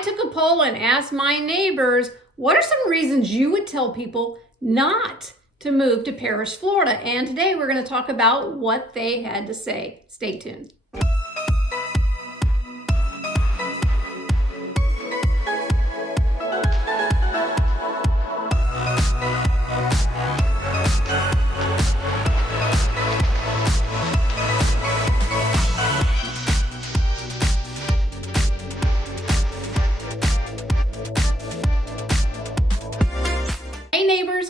took a poll and asked my neighbors, what are some reasons you would tell people not to move to Parrish, Florida? And today we're going to talk about what they had to say. Stay tuned.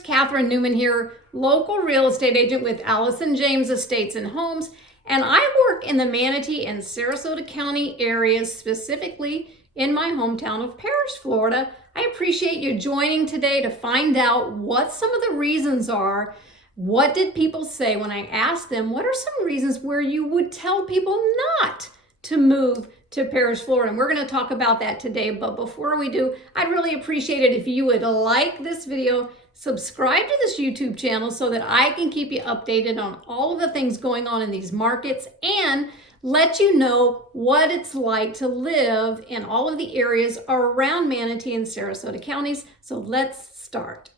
Catherine Newman here, local real estate agent with Allison James Estates and Homes, and I work in the Manatee and Sarasota County areas, specifically in my hometown of Parrish, Florida. I appreciate you joining today to find out what some of the reasons are. What did people say when I asked them, what are some reasons where you would tell people not to move to Parrish, Florida? And we're going to talk about that today. But before we do, I'd really appreciate it if you would like this video, subscribe to this YouTube channel so that I can keep you updated on all of the things going on in these markets and let you know what it's like to live in all of the areas around Manatee and Sarasota counties. So let's start.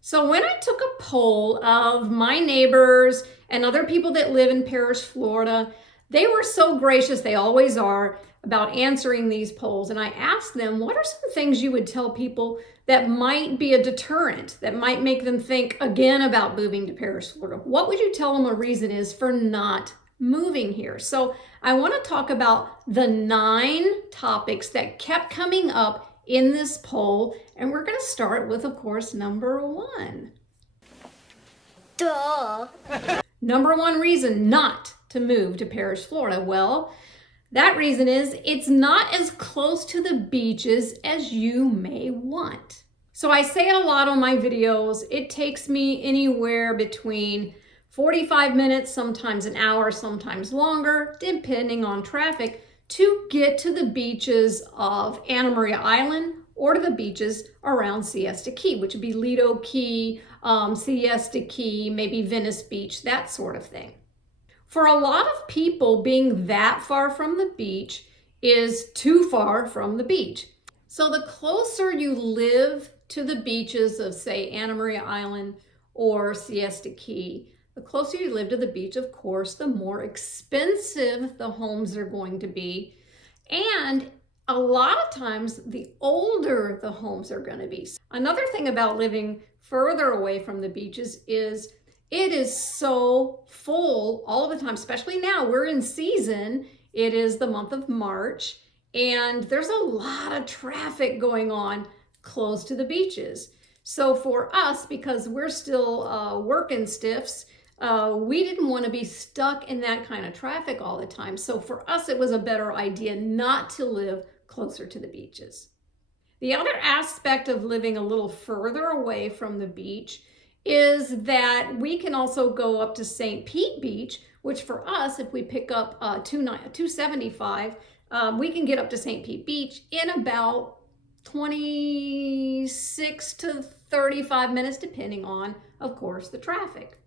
So when I took a poll of my neighbors and other people that live in Parrish, Florida, they were so gracious, they always are, about answering these polls. And I asked them, what are some things you would tell people that might be a deterrent, that might make them think again about moving to Parrish, Florida? What would you tell them a reason is for not moving here? So I want to talk about the 9 topics that kept coming up in this poll. And we're going to start with, of course, number 1. Duh. Number 1 reason not to move to Parrish, Florida. Well, that reason is it's not as close to the beaches as you may want. So I say it a lot on my videos. It takes me anywhere between 45 minutes, sometimes an hour, sometimes longer, depending on traffic, to get to the beaches of Anna Maria Island or to the beaches around Siesta Key, which would be Lido Key, Siesta Key, maybe Venice Beach, that sort of thing. For a lot of people, being that far from the beach is too far from the beach. So the closer you live to the beaches of, say, Anna Maria Island or Siesta Key, the closer you live to the beach, of course, the more expensive the homes are going to be. And a lot of times, the older the homes are going to be. Another thing about living further away from the beaches is it is so full all the time, especially now. We're in season. It is the month of March, and there's a lot of traffic going on close to the beaches. So for us, because we're still working stiffs, we didn't want to be stuck in that kind of traffic all the time. So for us, it was a better idea not to live closer to the beaches. The other aspect of living a little further away from the beach is that we can also go up to St. Pete Beach, which for us, if we pick up 275, we can get up to St. Pete Beach in about 26 to 35 minutes, depending on, of course, the traffic.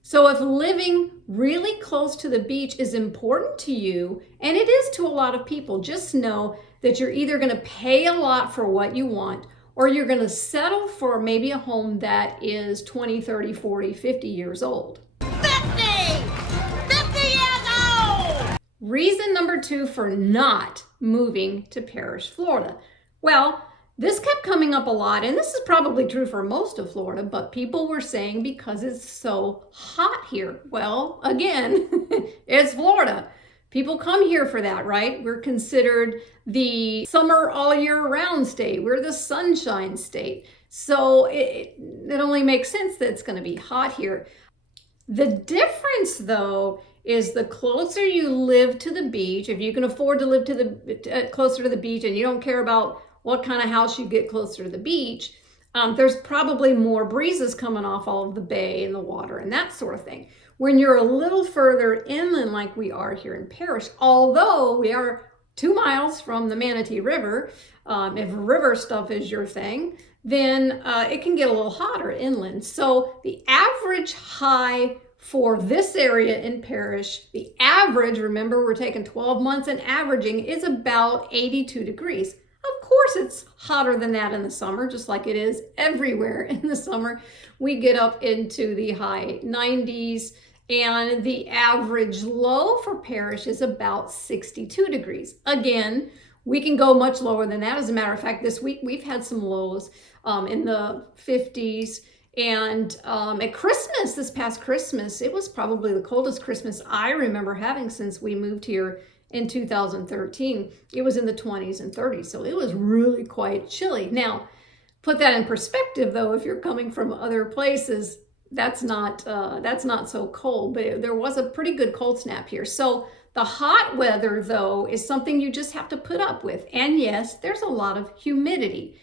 So if living really close to the beach is important to you, and it is to a lot of people, just know that you're either going to pay a lot for what you want, or you're going to settle for maybe a home that is 20, 30, 40, 50 years old. 50 years old! Reason number 2 for not moving to Parrish, Florida. Well, this kept coming up a lot, and this is probably true for most of Florida, but people were saying because it's so hot here. Well, again, it's Florida. People come here for that, right? We're considered the summer all year round state. We're the sunshine state. So it only makes sense that it's going to be hot here. The difference, though, is the closer you live to the beach, if you can afford to live to the closer to the beach and you don't care about what kind of house you get closer to the beach, there's probably more breezes coming off all of the bay and the water and that sort of thing. When you're a little further inland like we are here in Parrish, although we are 2 miles from the Manatee River, if river stuff is your thing, then it can get a little hotter inland. So the average high for this area in Parrish, the average, remember we're taking 12 months and averaging, is about 82 degrees. Of course, it's hotter than that in the summer, just like it is everywhere in the summer. We get up into the high 90s, and the average low for Parrish is about 62 degrees. Again, we can go much lower than that. As a matter of fact, this week we've had some lows in the 50s. And at Christmas, this past Christmas, it was probably the coldest Christmas I remember having since we moved here in 2013. It was in the 20s and 30s, so it was really quite chilly. Now, put that in perspective, though, if you're coming from other places, that's not so cold, but there was a pretty good cold snap here. So the hot weather, though, is something you just have to put up with. And yes, there's a lot of humidity.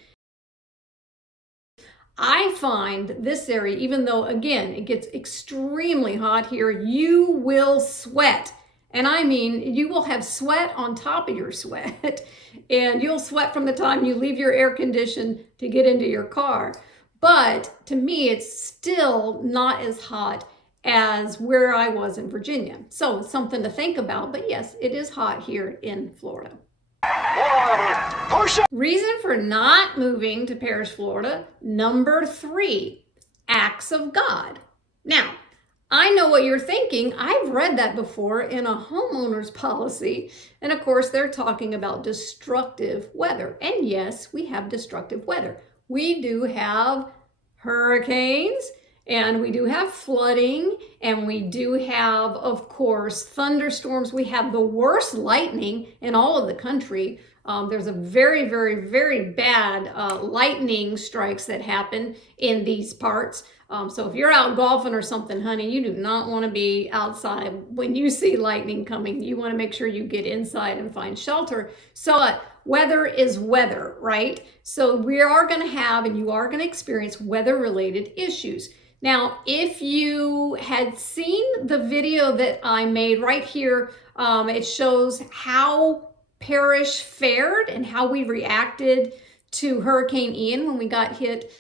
I find this area, even though, again, it gets extremely hot here, you will sweat. And I mean, you will have sweat on top of your sweat. And you'll sweat from the time you leave your air condition to get into your car. But to me, it's still not as hot as where I was in Virginia. So it's something to think about. But yes, it is hot here in Florida. Reason for not moving to Parrish, Florida, number 3, acts of God. Now, I know what you're thinking. I've read that before in a homeowner's policy. And of course, they're talking about destructive weather. And yes, we have destructive weather. We do have hurricanes, and we do have flooding, and we do have, of course, thunderstorms. We have the worst lightning in all of the country. There's a very, very, very bad lightning strikes that happen in these parts. So if you're out golfing or something, honey, you do not want to be outside when you see lightning coming. You want to make sure you get inside and find shelter. So weather is weather, right? So we are going to have, and you are going to experience weather-related issues. Now, if you had seen the video that I made right here, it shows how Parrish fared and how we reacted to Hurricane Ian when we got hit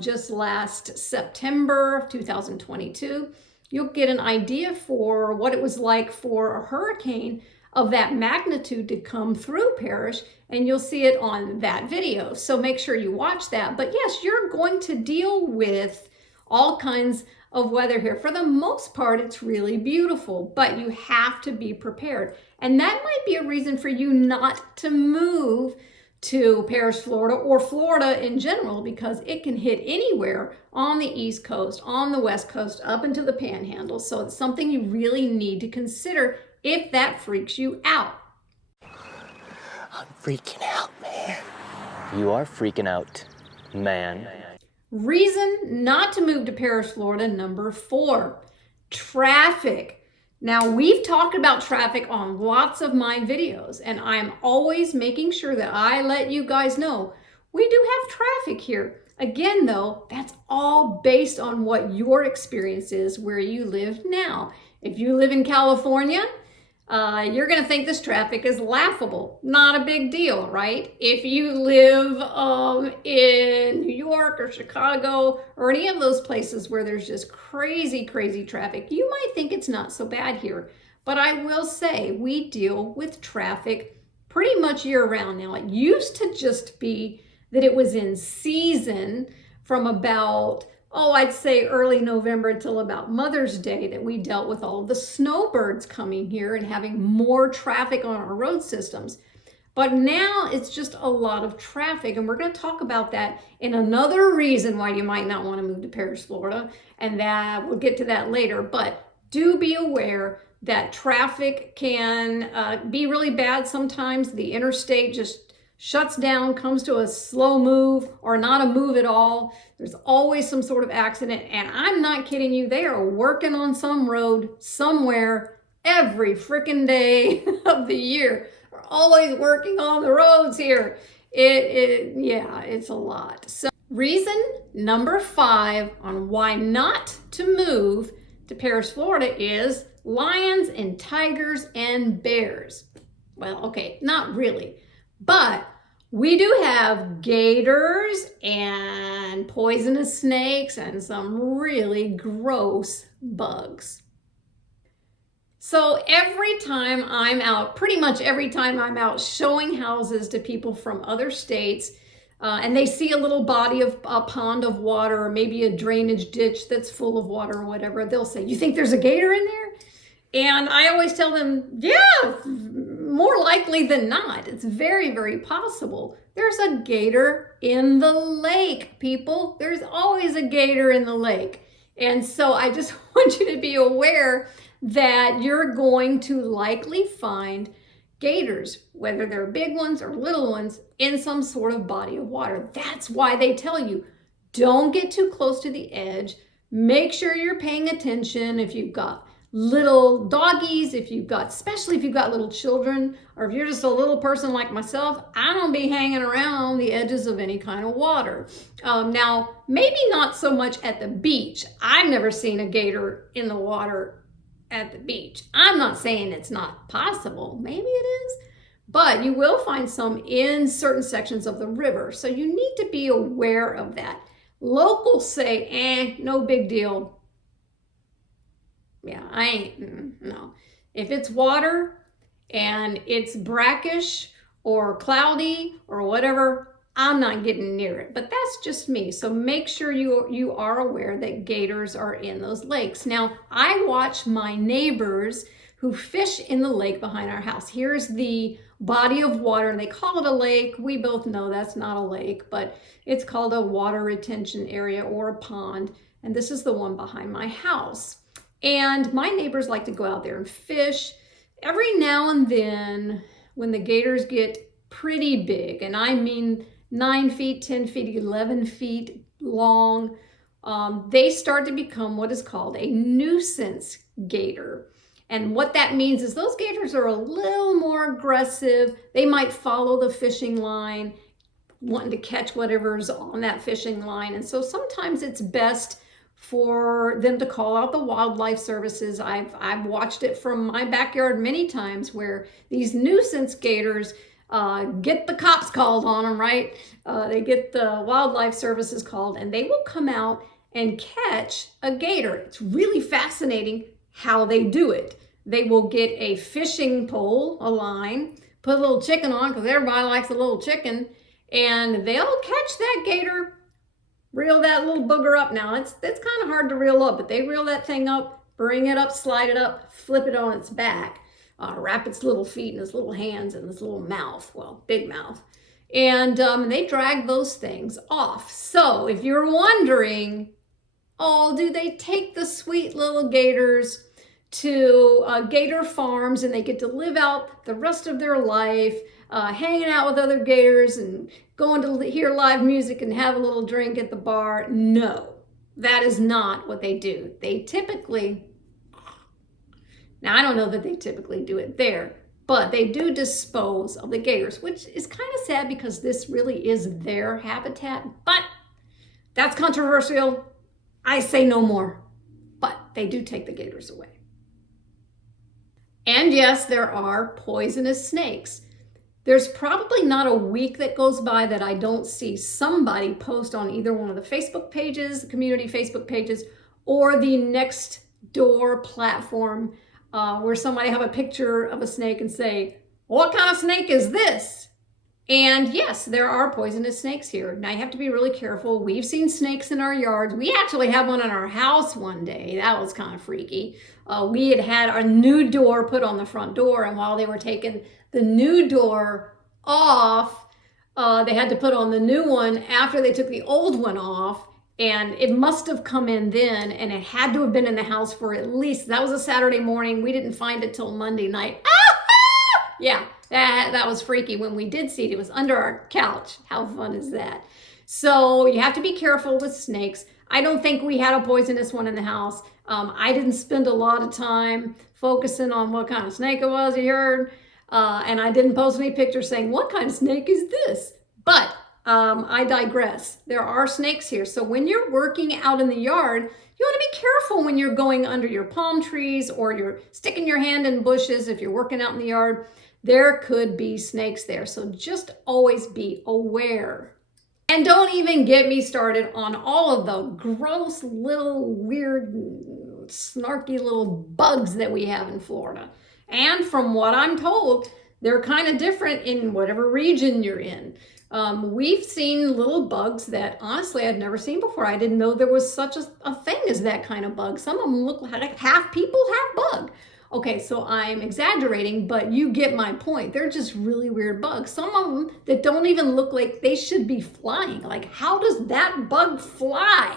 just last September of 2022. You'll get an idea for what it was like for a hurricane of that magnitude to come through Parrish, and you'll see it on that video. So make sure you watch that. But yes, you're going to deal with all kinds of weather here. For the most part, it's really beautiful, but you have to be prepared. And that might be a reason for you not to move to Parrish, Florida, or Florida in general, because it can hit anywhere on the East Coast, on the West Coast, up into the Panhandle. So it's something you really need to consider if that freaks you out. I'm freaking out, man. You are freaking out, man. Reason not to move to Parrish, Florida, number 4, traffic. Now, we've talked about traffic on lots of my videos, and I'm always making sure that I let you guys know we do have traffic here. Again, though, that's all based on what your experience is where you live now. If you live in California, you're going to think this traffic is laughable. Not a big deal, right? If you live in New York or Chicago or any of those places where there's just crazy, crazy traffic, you might think it's not so bad here. But I will say we deal with traffic pretty much year round now. It used to just be that it was in season from about I'd say early November till about Mother's Day that we dealt with all of the snowbirds coming here and having more traffic on our road systems. But now it's just a lot of traffic, and we're going to talk about that in another reason why you might not want to move to Parrish, Florida, and that we'll get to that later. But do be aware that traffic can be really bad sometimes. The interstate just shuts down, comes to a slow move or not a move at all. There's always some sort of accident, and I'm not kidding you. They are working on some road somewhere every freaking day of the year. They're always working on the roads here. It's a lot. So reason number 5 on why not to move to Parrish, Florida is lions and tigers and bears. Well, okay, not really, but we do have gators and poisonous snakes and some really gross bugs. So every time I'm out, pretty much every time I'm out showing houses to people from other states, and they see a little body of a pond of water, or maybe a drainage ditch that's full of water or whatever, they'll say, "You think there's a gator in there?" And I always tell them, yeah, more likely than not. It's very, very possible. There's a gator in the lake, people. There's always a gator in the lake. And so I just want you to be aware that you're going to likely find gators, whether they're big ones or little ones, in some sort of body of water. That's why they tell you, don't get too close to the edge. Make sure you're paying attention if you've got little doggies, especially if you've got little children, or if you're just a little person like myself. I don't be hanging around the edges of any kind of water. Now, maybe not so much at the beach. I've never seen a gator in the water at the beach. I'm not saying it's not possible. Maybe it is. But you will find some in certain sections of the river. So you need to be aware of that. Locals say, no big deal. Yeah, no. If it's water and it's brackish or cloudy or whatever, I'm not getting near it. But that's just me. So make sure you are aware that gators are in those lakes. Now, I watch my neighbors who fish in the lake behind our house. Here's the body of water. They call it a lake. We both know that's not a lake, but it's called a water retention area or a pond. And this is the one behind my house. And my neighbors like to go out there and fish. Every now and then, when the gators get pretty big, and I mean 9 feet, 10 feet, 11 feet long, they start to become what is called a nuisance gator. And what that means is those gators are a little more aggressive. They might follow the fishing line, wanting to catch whatever's on that fishing line. And so sometimes it's best for them to call out the wildlife services. I've watched it from my backyard many times where these nuisance gators get the cops called on them, right? They get the wildlife services called, and they will come out and catch a gator. It's really fascinating how they do it. They will get a fishing pole, a line, put a little chicken on, because everybody likes a little chicken, and they'll catch that gator, reel that little booger up. Now, it's kind of hard to reel up, but they reel that thing up, bring it up, slide it up, flip it on its back, wrap its little feet and its little hands and its little mouth, well, big mouth. And they drag those things off. So if you're wondering, do they take the sweet little gators to gator farms and they get to live out the rest of their life hanging out with other gators and going to hear live music and have a little drink at the bar? No, that is not what they do. They typically, now I don't know that they typically do it there, but they do dispose of the gators, which is kind of sad because this really is their habitat, but that's controversial. I say no more, but they do take the gators away. And yes, there are poisonous snakes. There's probably not a week that goes by that I don't see somebody post on either one of the Facebook pages, the community Facebook pages, or the Next Door platform where somebody have a picture of a snake and say, "What kind of snake is this?" And yes, there are poisonous snakes here. Now you have to be really careful. We've seen snakes in our yards. We actually had one in our house one day. That was kind of freaky. We had our new door put on the front door, and while they were taking the new door off, they had to put on the new one after they took the old one off, and it must have come in then, and it had to have been in the house for at least, that was a Saturday morning. We didn't find it till Monday night. Yeah, that was freaky. When we did see it, it was under our couch. How fun is that? So you have to be careful with snakes. I don't think we had a poisonous one in the house. I didn't spend a lot of time focusing on what kind of snake it was, you heard. And I didn't post any pictures saying, "What kind of snake is this?" But I digress. There are snakes here. So when you're working out in the yard, you want to be careful when you're going under your palm trees or you're sticking your hand in bushes. If you're working out in the yard, there could be snakes there. So just always be aware. And don't even get me started on all of the gross little weird snarky little bugs that we have in Florida. And from what I'm told, they're kind of different in whatever region you're in. We've seen little bugs that honestly I'd never seen before. I didn't know there was such a thing as that kind of bug. Some of them look like half people, half bug. Okay, so I'm exaggerating, but you get my point. They're just really weird bugs. Some of them that don't even look like they should be flying. Like, how does that bug fly?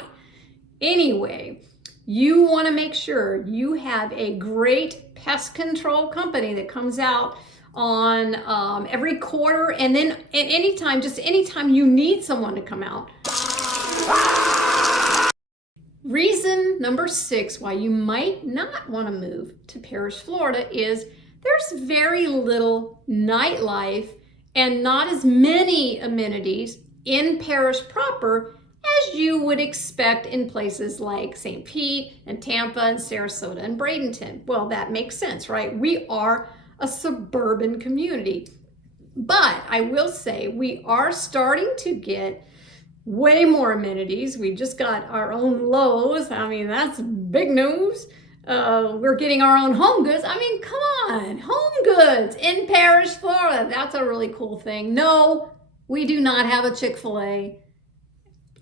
Anyway, you want to make sure you have a great pest control company that comes out on every quarter, and then at anytime you need someone to come out. Reason number 6 why you might not want to move to Parrish, Florida is there's very little nightlife and not as many amenities in Parrish proper as you would expect in places like St. Pete and Tampa and Sarasota and Bradenton. Well, that makes sense, right? We are a suburban community. But I will say we are starting to get way more amenities. We just got our own Lowe's. I mean, that's big news. We're getting our own Home Goods. I mean, come on, Home Goods in Parrish, Florida. That's a really cool thing. No, we do not have a Chick-fil-A.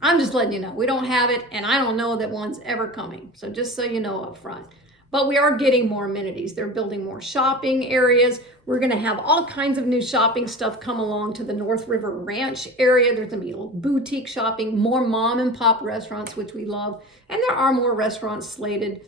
I'm just letting you know, we don't have it, and I don't know that one's ever coming. So just so you know up front. But we are getting more amenities. They're building more shopping areas. We're gonna have all kinds of new shopping stuff come along to the North River Ranch area. There's gonna be a little boutique shopping, more mom and pop restaurants, which we love. And there are more restaurants slated.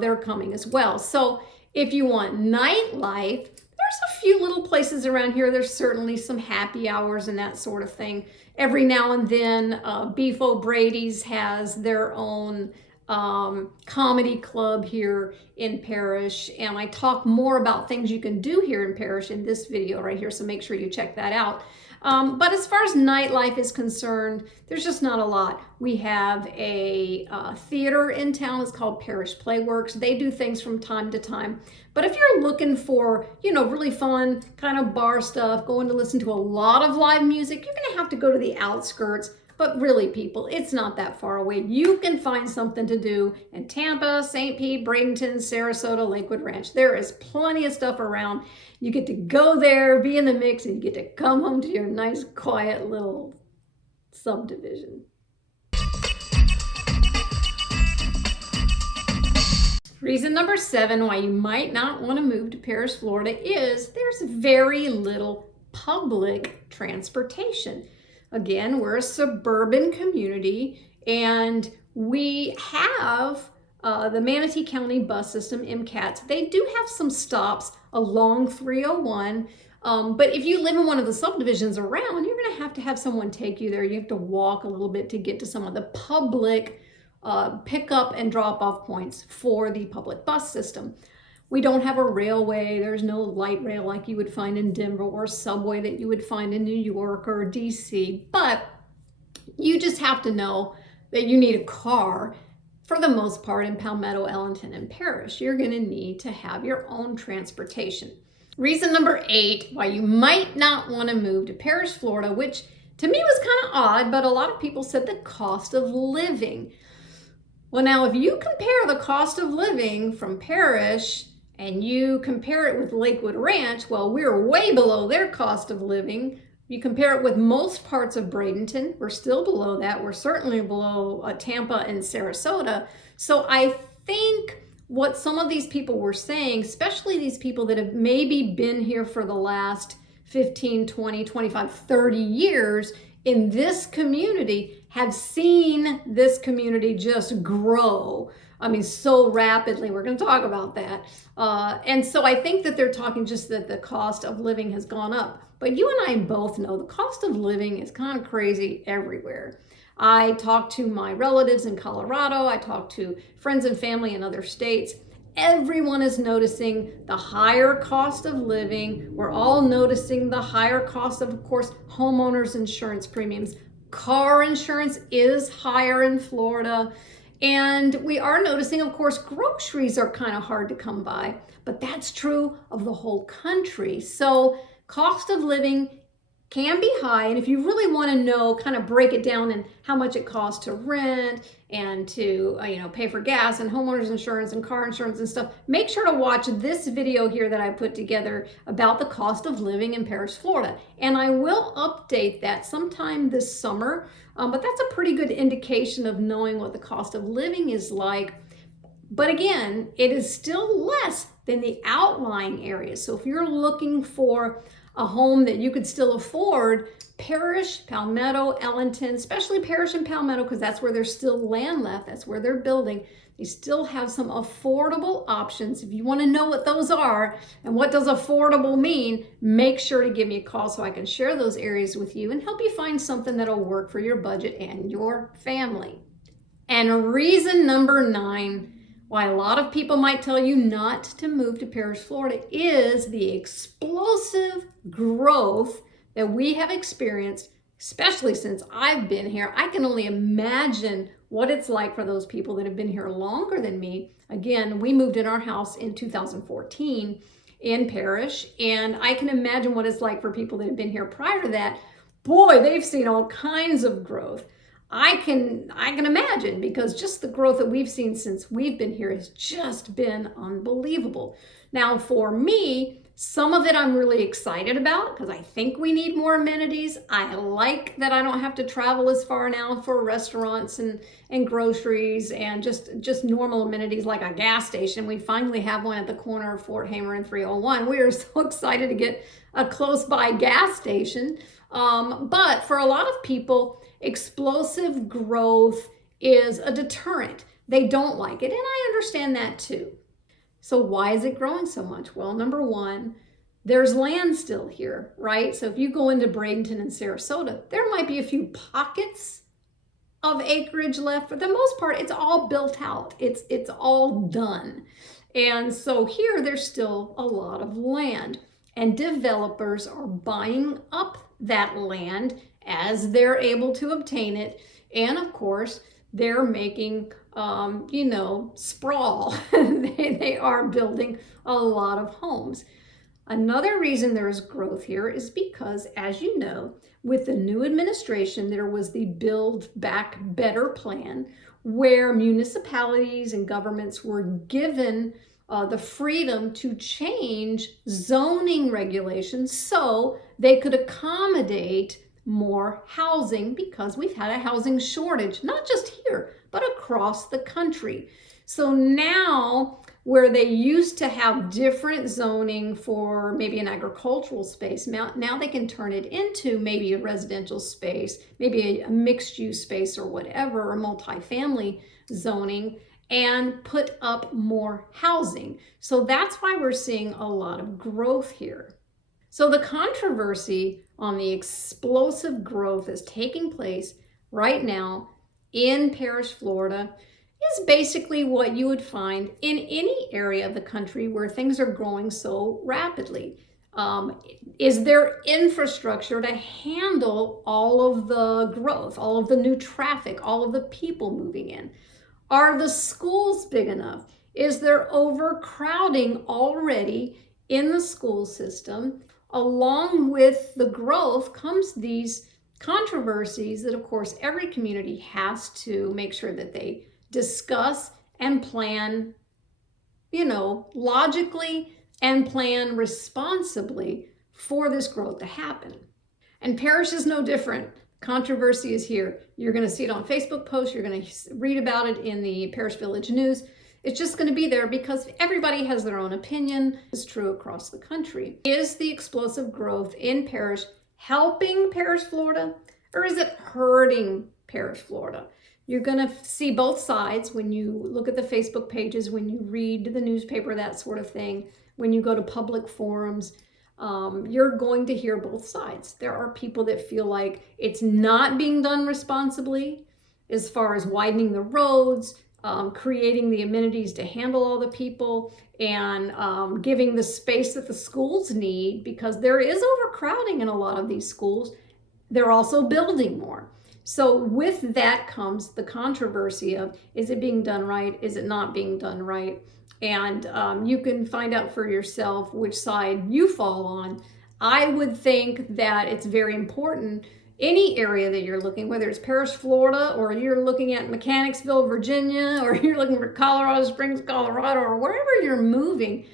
They're coming as well. So if you want nightlife, there's a few little places around here. There's certainly some happy hours and that sort of thing. Every now and then, Beef O'Brady's has their own comedy club here in Parrish, and I talk more about things you can do here in Parrish in this video right here, so make sure you check that out. But as far as nightlife is concerned, there's just not a lot. We have a theater in town. It's called Parrish Playworks. They do things from time to time. But if you're looking for, really fun kind of bar stuff, going to listen to a lot of live music, you're going to have to go to the outskirts. But really, people, it's not that far away. You can find something to do in Tampa, St. Pete, Bradenton, Sarasota, Lakewood Ranch. There is plenty of stuff around. You get to go there, be in the mix, and you get to come home to your nice, quiet little subdivision. Reason number 7 why you might not want to move to Parrish, Florida is there's very little public transportation. Again, we're a suburban community, and we have the Manatee County bus system, MCATs. They do have some stops along 301, but if you live in one of the subdivisions around, you're going to have someone take you there. You have to walk a little bit to get to some of the public pick-up and drop-off points for the public bus system. We don't have a railway. There's no light rail like you would find in Denver, or subway that you would find in New York or DC. But you just have to know that you need a car for the most part in Palmetto, Ellenton, and Parrish. You're going to need to have your own transportation. Reason number 8 why you might not want to move to Parrish, Florida, which to me was kind of odd, but a lot of people said the cost of living. Well, now if you compare the cost of living from Parrish and you compare it with Lakewood Ranch, well, we're way below their cost of living. You compare it with most parts of Bradenton, we're still below that. We're certainly below Tampa and Sarasota. So I think what some of these people were saying, especially these people that have maybe been here for the last 15, 20, 25, 30 years in this community, have seen this community just grow. I mean, so rapidly. We're going to talk about that. And so I think that they're talking just that the cost of living has gone up. But you and I both know the cost of living is kind of crazy everywhere. I talk to my relatives in Colorado. I talk to friends and family in other states. Everyone is noticing the higher cost of living. We're all noticing the higher cost of course, homeowners insurance premiums. Car insurance is higher in Florida. And we are noticing, of course, groceries are kind of hard to come by, but that's true of the whole country. So cost of living can be high. And if you really want to know, kind of break it down and how much it costs to rent and to pay for gas and homeowners insurance and car insurance and stuff, make sure to watch this video here that I put together about the cost of living in Parrish, Florida. And I will update that sometime this summer, but that's a pretty good indication of knowing what the cost of living is like. But again, it is still less than the outlying areas. So if you're looking for a home that you could still afford, Parrish, Palmetto, Ellenton, especially Parrish and Palmetto, because that's where there's still land left, that's where they're building. They still have some affordable options. If you want to know what those are and what does affordable mean, make sure to give me a call so I can share those areas with you and help you find something that'll work for your budget and your family. And reason number 9 why a lot of people might tell you not to move to Parrish, Florida is the explosive growth that we have experienced, especially since I've been here. I can only imagine what it's like for those people that have been here longer than me. Again, we moved in our house in 2014 in Parrish, and I can imagine what it's like for people that have been here prior to that. Boy, they've seen all kinds of growth. I can imagine, because just the growth that we've seen since we've been here has just been unbelievable. Now, for me, some of it I'm really excited about because I think we need more amenities. I like that I don't have to travel as far now for restaurants and groceries and just normal amenities like a gas station. We finally have one at the corner of Fort Hamer and 301. We are so excited to get a close by gas station. But for a lot of people, explosive growth is a deterrent. They don't like it, and I understand that too. So why is it growing so much? Well, number 1, there's land still here, right? So if you go into Bradenton and Sarasota, there might be a few pockets of acreage left. For the most part, it's all built out. It's all done. And so here, there's still a lot of land, and developers are buying up that land as they're able to obtain it. And of course, they're making, sprawl. They are building a lot of homes. Another reason there is growth here is because, as you know, with the new administration, there was the Build Back Better plan where municipalities and governments were given the freedom to change zoning regulations so they could accommodate more housing, because we've had a housing shortage, not just here, but across the country. So now, where they used to have different zoning for maybe an agricultural space, now they can turn it into maybe a residential space, maybe a mixed use space or whatever, or multifamily zoning, and put up more housing. So that's why we're seeing a lot of growth here. So the controversy on the explosive growth that's taking place right now in Parrish, Florida, is basically what you would find in any area of the country where things are growing so rapidly. Is there infrastructure to handle all of the growth, all of the new traffic, all of the people moving in? Are the schools big enough? Is there overcrowding already in the school system? Along with the growth comes these controversies that, of course, every community has to make sure that they discuss and plan, logically and plan responsibly for this growth to happen. And Parrish is no different. Controversy is here. You're going to see it on Facebook posts. You're going to read about it in the Parrish Village News. It's just going to be there because everybody has their own opinion. It's true across the country. Is the explosive growth in Parrish helping Parrish, Florida, or is it hurting Parrish, Florida? You're going to see both sides when you look at the Facebook pages, when you read the newspaper, that sort of thing. When you go to public forums, you're going to hear both sides. There are people that feel like it's not being done responsibly as far as widening the roads, creating the amenities to handle all the people, and giving the space that the schools need, because there is overcrowding in a lot of these schools. They're also building more. So with that comes the controversy of, is it being done right? Is it not being done right? And you can find out for yourself which side you fall on. I would think that it's very important, any area that you're looking, whether it's Parrish, Florida, or you're looking at Mechanicsville, Virginia, or you're looking for Colorado Springs, Colorado, or wherever you're moving,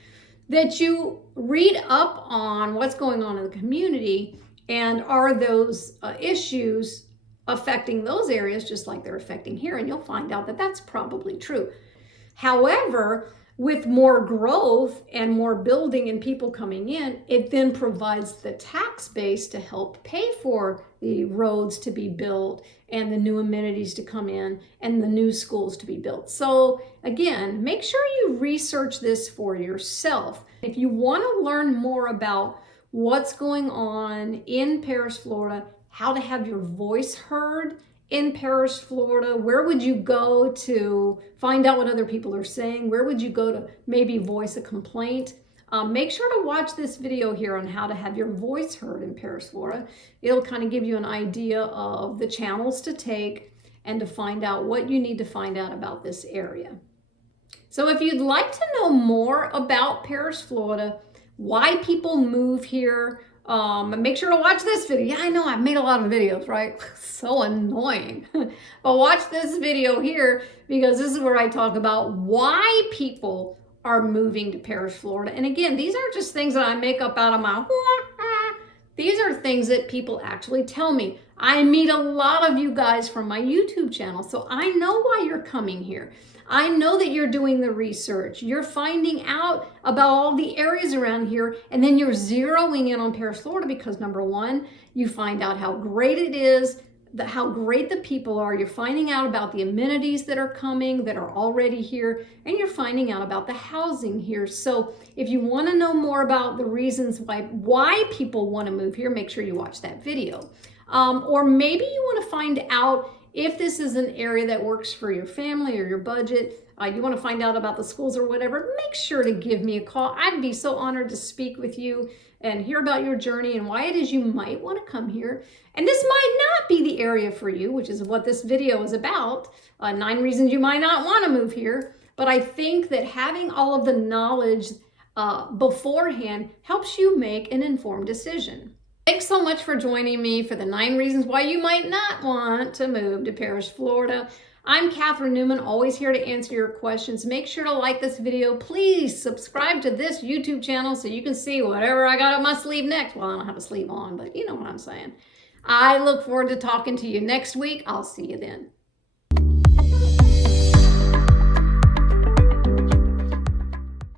that you read up on what's going on in the community, and are those issues affecting those areas just like they're affecting here, and you'll find out that that's probably true. However, with more growth and more building and people coming in, it then provides the tax base to help pay for the roads to be built and the new amenities to come in and the new schools to be built. So again, make sure you research this for yourself. If you want to learn more about what's going on in Parrish, Florida, how to have your voice heard in Parrish, Florida, where would you go to find out what other people are saying? Where would you go to maybe voice a complaint? Make sure to watch this video here on how to have your voice heard in Parrish, Florida. It'll kind of give you an idea of the channels to take and to find out what you need to find out about this area. So if you'd like to know more about Parrish, Florida, why people move here, make sure to watch this video. Yeah, I know I've made a lot of videos, right? So annoying. But watch this video here, because this is where I talk about why people are moving to Parrish, Florida. And again, these aren't just things that I make up out of my these are things that people actually tell me. I meet a lot of you guys from my YouTube channel, so I know why you're coming here. I know that you're doing the research. You're finding out about all the areas around here, and then you're zeroing in on Parrish, Florida, because number one, you find out how great it is, how great the people are. You're finding out about the amenities that are coming, that are already here, and you're finding out about the housing here. So if you want to know more about the reasons why people want to move here, make sure you watch that video. Or maybe you want to find out if this is an area that works for your family or your budget, you want to find out about the schools or whatever, make sure to give me a call. I'd be so honored to speak with you and hear about your journey and why it is you might want to come here. And this might not be the area for you, which is what this video is about, 9 reasons you might not want to move here. But I think that having all of the knowledge beforehand helps you make an informed decision. Thanks so much for joining me for the 9 reasons why you might not want to move to Parrish, Florida. I'm Catherine Newman, always here to answer your questions. Make sure to like this video. Please subscribe to this YouTube channel so you can see whatever I got up my sleeve next. Well, I don't have a sleeve on, but you know what I'm saying. I look forward to talking to you next week. I'll see you then.